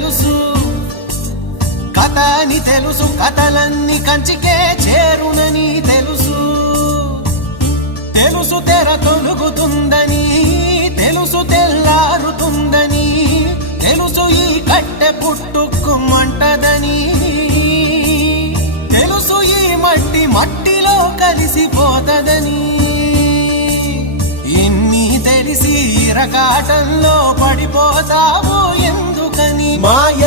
తెలుసు, కథ అని తెలుసు, కథలన్నీ కంచికే చేరునని తెలుసు. తెలుసు తెర తొలుగుతుందని, తెలుసు తెల్లారుతుందని, తెలుసు ఈ కట్టె పుట్టుకుమంటదని, తెలుసు ఈ మట్టి మట్టిలో కలిసిపోతదని. ఇన్ని తెలిసి ఇరకాటంలో పడిపోతావు ఎందుకని? మాయ